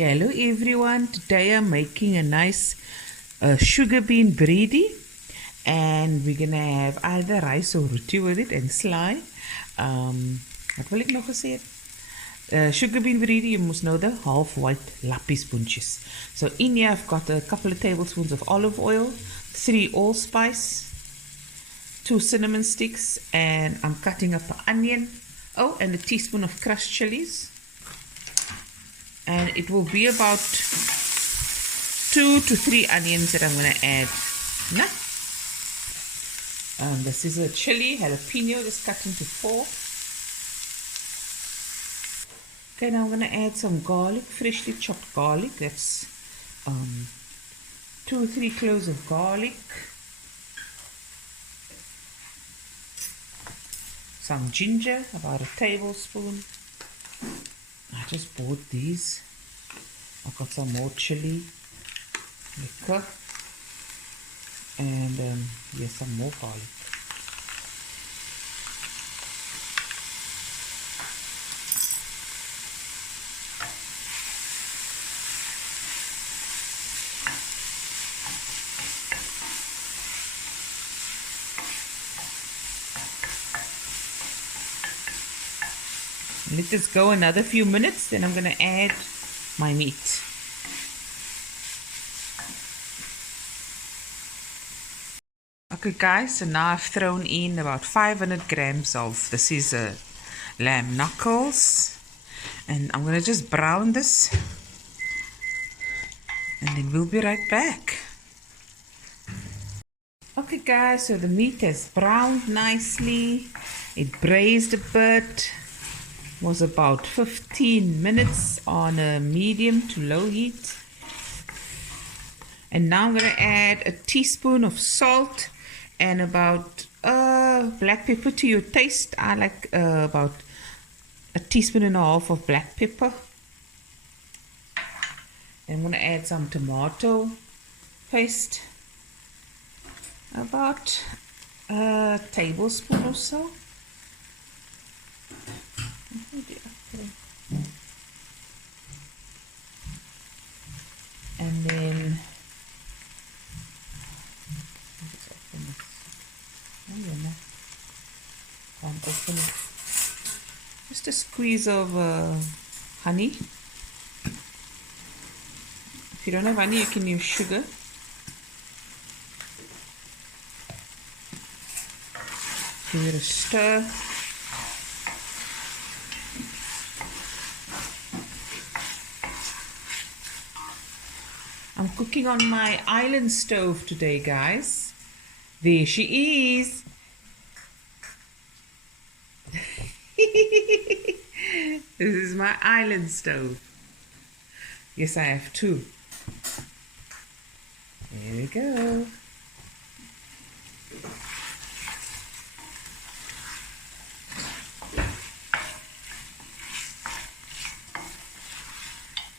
Hello everyone, today I'm making a nice sugar bean biryani and we're gonna have either rice or roti with it and sly. Wat wil ek nog gesê het? Sugar bean biryani, you must know the half white Lappies bunches. So in here I've got a couple of tablespoons of olive oil, 3 allspice, 2 cinnamon sticks, and I'm cutting up an onion. Oh, and a teaspoon of crushed chilies. And it will be about 2 to 3 onions that I'm going to add. Nah. This is a chili jalapeno, just cut into 4. Okay, now I'm going to add some garlic, freshly chopped garlic. That's 2 or 3 cloves of garlic. Some ginger, about a tablespoon. I just bought these. I've got some more chili, liquor, and yes, some more garlic. Let this go another few minutes, then I'm going to add my meat. Okay guys, so now I've thrown in about 500 grams of, this is lamb knuckles, and I'm going to just brown this and then we'll be right back. Okay guys, so the meat has browned nicely, it braised a bit. Was about 15 minutes on a medium to low heat. And now I'm going to add a teaspoon of salt and about black pepper to your taste. I like about a teaspoon and a half of black pepper. And I'm going to add some tomato paste, about a tablespoon or so. And then just a squeeze of honey. If you don't have honey, you can use sugar. Give it a stir. I'm cooking on my island stove today, guys. There she is. This is my island stove. Yes, I have 2. There we go.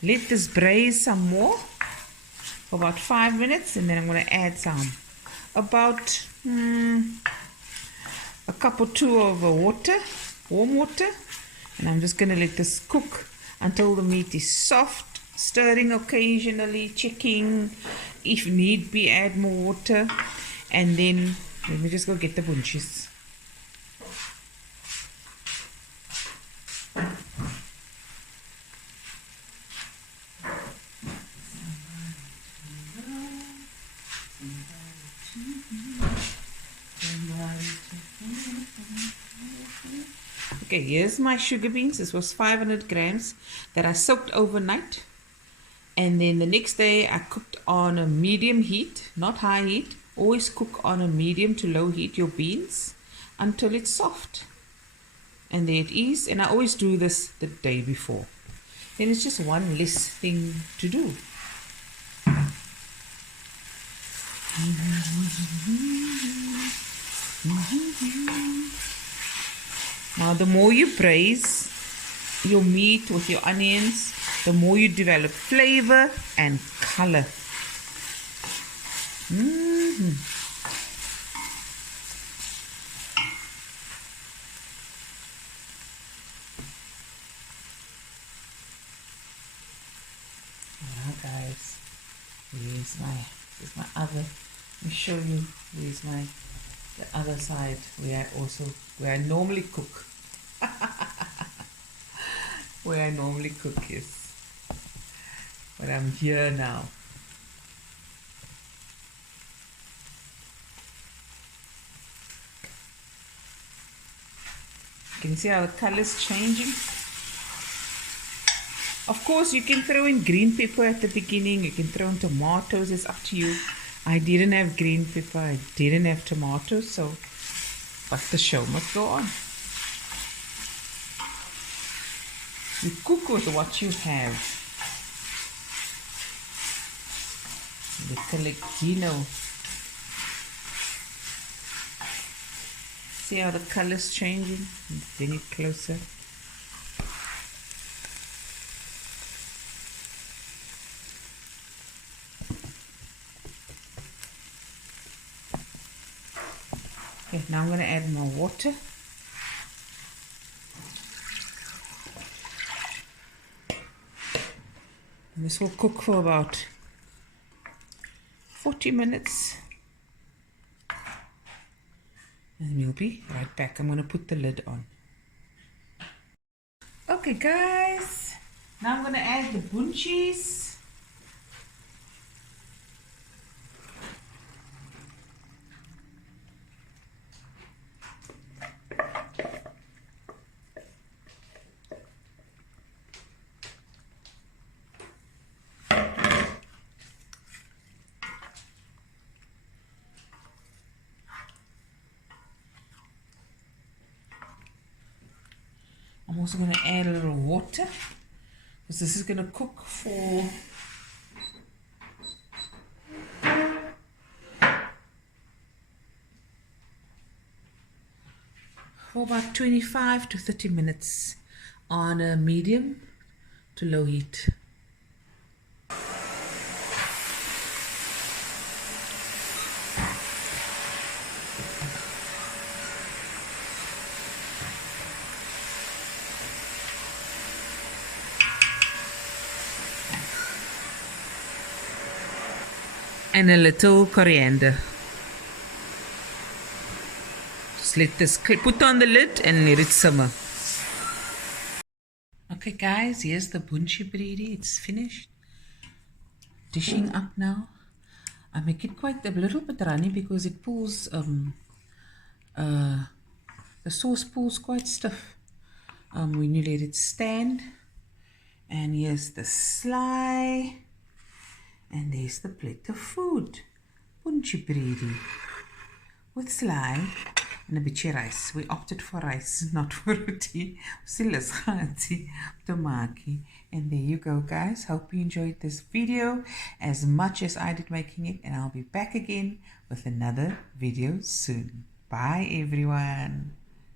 Let this braise some more. For about 5 minutes, and then I'm going to add some, about a cup or 2 of water, warm water, and I'm just going to let this cook until the meat is soft, stirring occasionally, checking, if need be add more water, and then let me just go get the bunches. Okay, here's my sugar beans. This was 500 grams that I soaked overnight, and then the next day I cooked on a medium heat, not high heat. Always cook on a medium to low heat your beans until it's soft, and there it is. And I always do this the day before, then it's just one less thing to do. Now the more you braise your meat with your onions, the more you develop flavor and color. guys. Here's my other. Let me show you. Here's the other side where I normally cook. Where I normally cook is. But I'm here now. Can you see how the color is changing? Of course, you can throw in green pepper at the beginning. You can throw in tomatoes. It's up to you. I didn't have green pepper. I didn't have tomatoes. So, but the show must go on. You cook with what you have. Little Latino. See how the color's changing? Bring it closer. Okay, now I'm going to add more water. And this will cook for about 40 minutes. And we'll be right back. I'm going to put the lid on. Okay guys, now I'm going to add the bunchies. I'm also going to add a little water because this is going to cook for about 25 to 30 minutes on a medium to low heat. And a little coriander. Just let this put on the lid and let it simmer. Okay guys, here's the bunchi breedy. It's finished. Dishing up now. I make it quite a little bit runny because it pulls the sauce pulls quite stiff when you let it stand. And here's the sly. And there's the plate of food. Bunchi breedy. With sly and a bit of rice. We opted for rice, not for roti. And there you go guys. Hope you enjoyed this video as much as I did making it. And I'll be back again with another video soon. Bye everyone.